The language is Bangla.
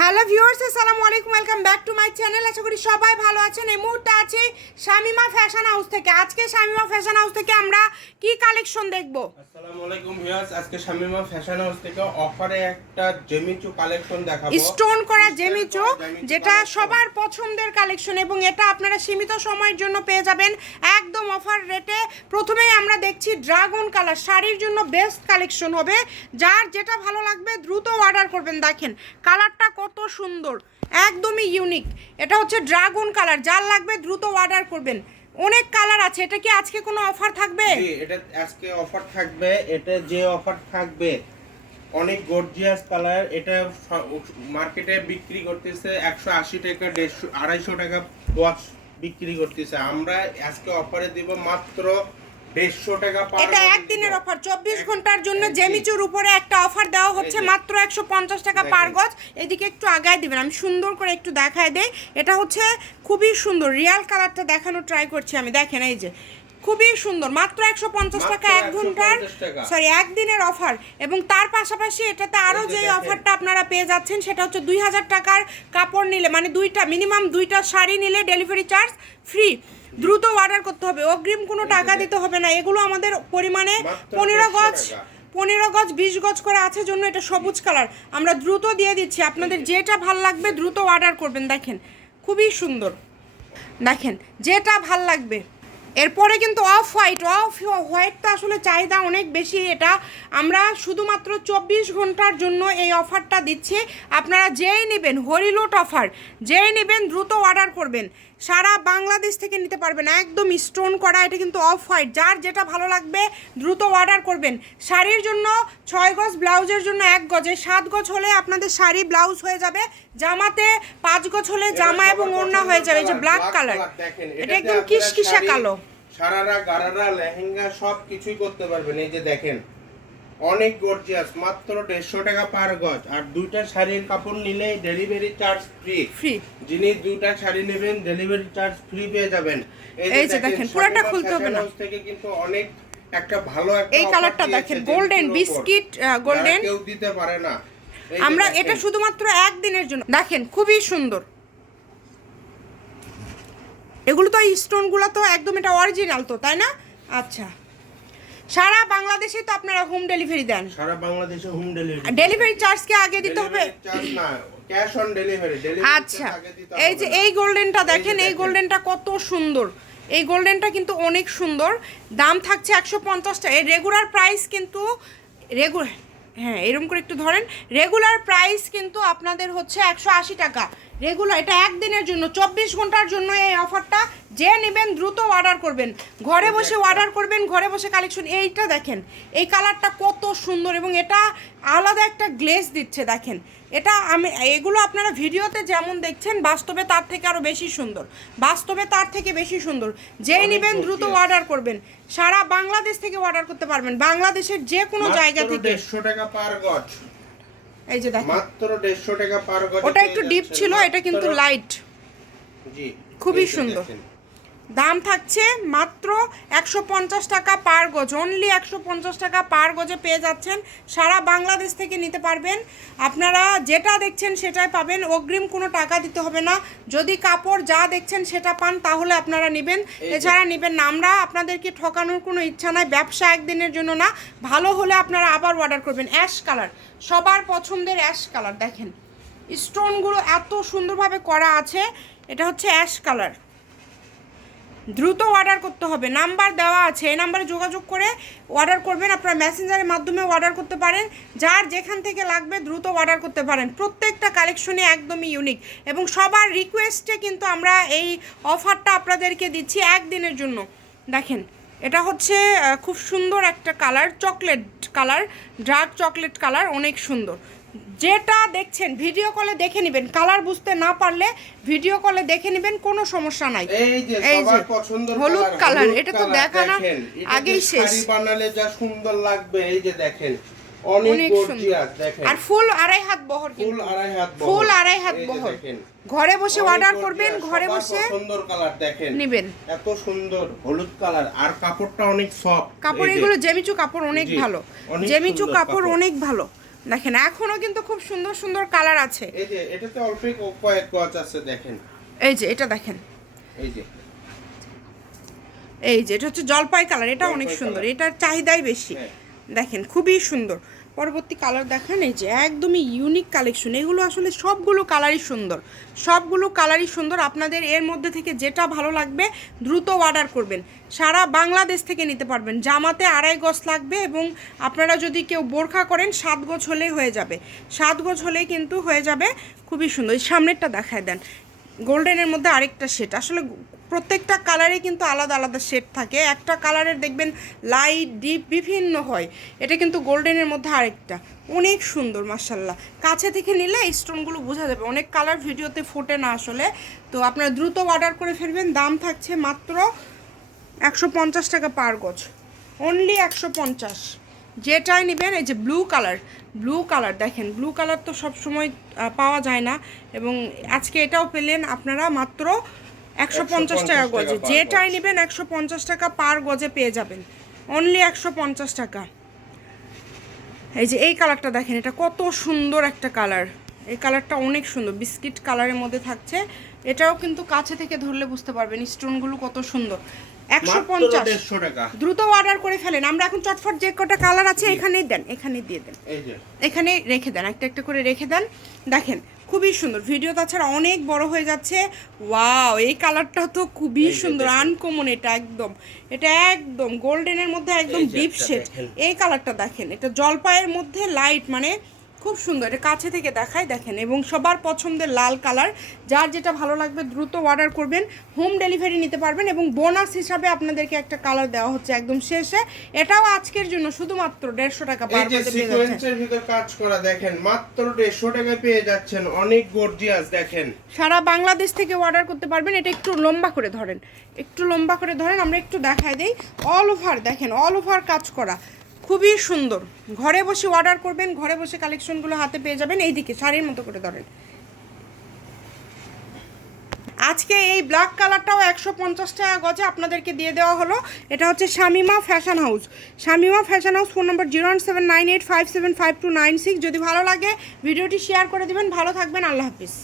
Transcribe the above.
হ্যালো ভিউয়ার্স আসসালামু আলাইকুম welcome back to my channel. আশা করি সবাই ভালো আছেন। এই মুহূর্তে আছি শামিমা ফ্যাশন হাউস থেকে। আজকে শামিমা ফ্যাশন হাউস থেকে আমরা কি কালেকশন দেখব? আসসালামু আলাইকুম ভিউয়ার্স আজকে শামিমা ফ্যাশন হাউস থেকে অফারে একটা জেমিচু কালেকশন দেখাবো। স্টোন করা জেমিচো যেটা সবার পছন্দের কালেকশন এবং এটা আপনারা সীমিত সময়ের জন্য পেয়ে যাবেন একদম অফার রেটে। প্রথমেই আমরা দেখছি ড্রাগন কালার শাড়ির জন্য বেস্ট কালেকশন হবে। যার যেটা ভালো লাগবে দ্রুত অর্ডার করবেন। দেখেন কালারটা কত সুন্দর, একদমই ইউনিক এটা হচ্ছে ড্রাগন কালার যার লাগবে দ্রুত অর্ডার করবেন। অনেক কালার আছে, এটা কি আজকে কোনো অফার থাকবে? এটা আজকে অফার থাকবে, এটা যে অফার থাকবে, অনেক গর্জিয়াস কালার এটা মার্কেটে বিক্রি করতেছে একশো আশি টাকা, দেড়শো, আড়াইশো টাকা বক্স বিক্রি করতেছে। আমরা আজকে অফারে দিব মাত্র দেড়শো টাকা per এটা একদিনের অফার চব্বিশ এক- ঘণ্টার জন্য জেমিচুর উপরে একটা অফার দেওয়া হচ্ছে মাত্র একশো পঞ্চাশ টাকা পার গজ এদিকে একটু আগায় দিবেন আমি সুন্দর করে একটু দেখায় দেই। এটা হচ্ছে খুবই সুন্দর রিয়াল কালারটা দেখানোর ট্রাই করছি আমি। দেখেন এই যে। খুবই সুন্দর মাত্র একশো পঞ্চাশ টাকা এক ঘণ্টার 150। সরি একদিনের অফার এবং তার পাশাপাশি এটাতে আরও এই যে যে অফারটা আপনারা পেয়ে যাচ্ছেন সেটা হচ্ছে দুই হাজার টাকার কাপড় নিলে মানে দুইটা মিনিমাম দুইটা শাড়ি নিলে ডেলিভারি চার্জ ফ্রি দ্রুত অর্ডার করতে হবে। অগ্রিম কোনো টাকা দিতে হবে না। এগুলো আমাদের পরিমাণে পনেরো গজ পনেরো গজ বিশ গজ করে আছে জন্য এটা সবুজ কালার আমরা দ্রুত দিয়ে দিচ্ছি। আপনাদের যেটা ভালো লাগবে দ্রুত অর্ডার করবেন। দেখেন খুবই সুন্দর। দেখেন যেটা ভালো লাগবে। এরপরে কিন্তু অফ হোয়াইট অফ হোয়াইটটা আসলে চাহিদা অনেক বেশি। এটা আমরা শুধুমাত্র চব্বিশ ঘণ্টার জন্য এই অফারটা দিচ্ছি। আপনারা যেই নেবেন হরিলোট অফার যেই নেবেন দ্রুত অর্ডার করবেন। সারা বাংলাদেশ থেকে নিতে পারবেন একদম স্টোন করা এটা কিন্তু অফ হোয়াইট যার যেটা ভালো লাগবে দ্রুত অর্ডার করবেন। শাড়ির জন্য ছয় গজ ব্লাউজের জন্য এক গজে। সাত গজ হলে আপনাদের শাড়ি ব্লাউজ হয়ে যাবে জামাতে পাঁচ গজ হলে জামা এবং ওড়না হয়ে যাবে। এই যে ব্ল্যাক কালার এটা একদম কিসকিসা কালো। সারারা গারারা লেহেঙ্গা সব কিছুই করতে পারবেন। এই যে দেখেন অনেক গর্জিয়াস মাত্র দেড়শো টাকা পার গজ। আর দুইটা শাড়ির কাপড় নিলে ডেলিভারি চার্জ ফ্রি ফ্রি যিনি দুইটা শাড়ি নেবেন ডেলিভারি চার্জ ফ্রি পেয়ে যাবেন। এই যে দেখেন, পুরোটা খুলতে হবে না। থেকে কিন্তু অনেক একটা ভালো একটা এই কালারটা দেখেন, আহ, যারা golden। কেউ দিতে পারে না। আমরা এটা শুধুমাত্র একদিনের জন্য। দেখেন খুবই সুন্দর। এগুলো তো স্টোনগুলো তো একদম এটা অরিজিনাল তো তাই না? আচ্ছা। সারা বাংলাদেশে তো আপনারা হোম ডেলিভারি দেন। সারা বাংলাদেশে হোম ডেলিভারি ডেলিভারি চার্জ কি আগে দিতে হবে? চার্জ না ক্যাশ অন ডেলিভারি আচ্ছা। এই যে এই গোল্ডেনটা দেখেন এই গোল্ডেনটা কত সুন্দর। এই গোল্ডেনটা কিন্তু অনেক সুন্দর। দাম থাকছে একশো পঞ্চাশটা এর রেগুলার প্রাইস কিন্তু রেগুলার হ্যাঁ এরকম করে একটু ধরেন। রেগুলার প্রাইস কিন্তু আপনাদের হচ্ছে একশো আশি টাকা। রেগুলার এটা একদিনের জন্য চব্বিশ ঘণ্টার জন্য এই অফারটা যে নেবেন দ্রুত অর্ডার করবেন। ঘরে বসে অর্ডার করবেন ঘরে বসে কালেকশন এইটা দেখেন এই কালারটা কত সুন্দর এবং এটা আলাদা একটা গ্লেজ দিচ্ছে দেখেন। এটা আমি এগুলো আপনারা ভিডিওতে যেমন দেখছেন বাস্তবে তার থেকে আরও বেশি সুন্দর। বাস্তবে তার থেকে বেশি সুন্দর। যেই নেবেন দ্রুত অর্ডার করবেন। সারা বাংলাদেশ থেকে অর্ডার করতে পারবেন। বাংলাদেশের যে কোনো জায়গা থেকে। দেড়শো টাকা পার গজ। এই যে দেখো মাত্র দেড়শো টাকা পার গজ ওটা একটু ডিপ ছিল এটা কিন্তু লাইট জি খুবই সুন্দর। দাম থাকছে মাত্র একশো পঞ্চাশ টাকা পার গজ অনলি একশো পঞ্চাশ টাকা পার গজে পেয়ে যাচ্ছেন সারা বাংলাদেশ থেকে নিতে পারবেন। আপনারা যেটা দেখছেন সেটাই পাবেন। অগ্রিম কোনো টাকা দিতে হবে না। যদি কাপড় যা দেখছেন সেটা পান তাহলে আপনারা নেবেন। এছাড়া নেবেন না। আমরা আপনাদেরকে ঠকানোর কোনো ইচ্ছা নাই। ব্যবসা একদিনের জন্য না। ভালো হলে আপনারা আবার অর্ডার করবেন। Ash colour. সবার পছন্দের অ্যাশ কালার। দেখেন স্টোনগুলো এত সুন্দরভাবে করা আছে। এটা হচ্ছে অ্যাশ কালার। দ্রুত অর্ডার করতে হবে। নাম্বার দেওয়া আছে। এই নাম্বারে যোগাযোগ করে অর্ডার করবেন। আপনারা মেসেঞ্জারের মাধ্যমে অর্ডার করতে পারেন। যার যেখান থেকে লাগবে দ্রুত অর্ডার করতে পারেন। প্রত্যেকটা কালেকশনই একদমই ইউনিক এবং সবার রিকোয়েস্টে কিন্তু আমরা এই অফারটা আপনাদেরকে দিচ্ছি একদিনের জন্য। দেখেন, এটা হচ্ছে খুব সুন্দর একটা colour chocolate colour dark chocolate colour অনেক সুন্দর। যেটা দেখছেন ভিডিও কলে দেখে নেবেন। কালার বুঝতে না পারলে ভিডিও কলে দেখে নেবেন কোনো সমস্যা নাই। এই যে হলুদ colour, এটা তো দেখা না, আগেই শেষ। শাড়ি বানালে যা সুন্দর লাগবে এই যে দেখেন অনেক অনেক গর্জিয়াস দেখেন। আর ফুল আড়াই হাত বহর ফুল আড়াই হাত বহর। ফুল আড়াই হাত বহর। ঘরে বসে অর্ডার করবেন ঘরে বসে সুন্দর কালার দেখেন। নেবেন। এত সুন্দর হলুদ কালার আর কাপড়টা অনেক সফট কাপড় এগুলো জেমিচু কাপড় অনেক ভালো। জেমিচু কাপড়। অনেক ভালো। দেখেন এখনও কিন্তু খুব সুন্দর সুন্দর কালার আছে। এই যে এটাতে অল্প কয়েক গজ আছে দেখেন। এই যে এটা দেখেন। এই যে। এই যে এটা হচ্ছে জলপাই কালার এটা অনেক সুন্দর। এটার চাহিদাই বেশি। হ্যাঁ। দেখেন, খুবই সুন্দর। পরবর্তী কালার দেখেন, এই যে একদমই ইউনিক কালেকশন এগুলো আসলে সবগুলো কালারই সুন্দর। সবগুলো কালারই সুন্দর। আপনাদের এর মধ্যে থেকে যেটা ভালো লাগবে, দ্রুত অর্ডার করবেন। সারা বাংলাদেশ থেকে নিতে পারবেন। জামাতে আড়াই গজ লাগবে এবং আপনারা যদি কেউ বোরখা করেন, সাত গজ হলেই হয়ে যাবে। সাত গজ হলেই কিন্তু হয়ে যাবে। খুবই সুন্দর। এই সামনেরটা দেখায় দেন। গোল্ডেনের মধ্যে আরেকটা সেট আসলে প্রত্যেকটা কালারে কিন্তু আলাদা আলাদা শেড থাকে। একটা কালারের দেখবেন লাইট ডিপ বিভিন্ন হয়। এটা কিন্তু গোল্ডেনের মধ্যে আরেকটা। অনেক সুন্দর মার্শাল্লাহ কাছে থেকে নিলে এই স্টোনগুলো বোঝা যাবে। অনেক কালার ভিডিওতে ফোটে না আসলে। তো আপনারা দ্রুত অর্ডার করে ফেলবেন। দাম থাকছে মাত্র একশো পঞ্চাশ টাকা পার গজ। অনলি একশো পঞ্চাশ। যেটাই নেবেন, এই যে ব্লু কালার ব্লু কালার দেখেন ব্লু কালার তো সবসময় পাওয়া যায় না। এবং আজকে এটাও পেলেন আপনারা মাত্র একশো পঞ্চাশ টাকা 150 গজে। যেটাই। নেবেন একশো পঞ্চাশ টাকা পার গজে পেয়ে যাবেন। অনলি একশো পঞ্চাশ টাকা। এই যে এই কালারটা দেখেন এটা কত সুন্দর একটা কালার এই কালারটা অনেক সুন্দর। বিস্কিট কালারের মধ্যে থাকছে। এটাও কিন্তু কাছে থেকে ধরলে বুঝতে পারবেন স্টোনগুলো কত সুন্দর। একশো পঞ্চাশ। দ্রুত অর্ডার করে ফেলেন। আমরা এখন চটফট যে কটা কালার আছে এখানেই দেন এখানেই দিয়ে দেন। এই যে। এখানে রেখে দেন একটা একটা করে রেখে দেন। দেখেন খুবই সুন্দর। ভিডিও তাছাড়া অনেক বড় হয়ে যাচ্ছে। ওয়াও এই কালারটা তো খুবই সুন্দর আনকমন এটা একদম। এটা একদম গোল্ডেনের মধ্যে একদম ডিপ শেড এই কালারটা দেখেন এটা জলপাইয়ের মধ্যে লাইট মানে খুব সুন্দর এটা কাছে থেকে দেখাই দেখেন এবং সবার পছন্দের লাল কালার। যার যেটা ভালো লাগবে দ্রুত অর্ডার করবেন হোম ডেলিভারি নিতে পারবেন এবং বোনাস হিসাবে আপনাদেরকে একটা কালার দেওয়া হচ্ছে একদম শেষে। এটাও আজকের জন্য শুধুমাত্র দেড়শো টাকা পার সিকোয়েন্সের ভিতর কাজ করা দেখেন মাত্র দেড়শো টাকা পেয়ে যাচ্ছেন অনেক গর্জিয়াস দেখেন। সারা বাংলাদেশ থেকে অর্ডার করতে পারবেন এটা একটু লম্বা করে ধরেন একটু লম্বা করে ধরেন আমরা একটু দেখাই দেই। অল ওভার দেখেন অল ওভার কাজ করা। খুবই সুন্দর। ঘরে বসে অর্ডার করবেন, ঘরে বসে কালেকশনগুলো হাতে পেয়ে যাবেন, এইদিকে শাড়ির মতো করে ধরেন। আজকে এই ব্ল্যাক কালারটাও একশো পঞ্চাশ টাকা গজে আপনাদেরকে দিয়ে দেওয়া হলো। এটা হচ্ছে Shamima fashion house Shamima fashion house phone number zero seven nine eight five seven five two nine six যদি ভালো লাগে, ভিডিওটি শেয়ার করে দিবেন। ভালো থাকবেন। আল্লাহ হাফিজ।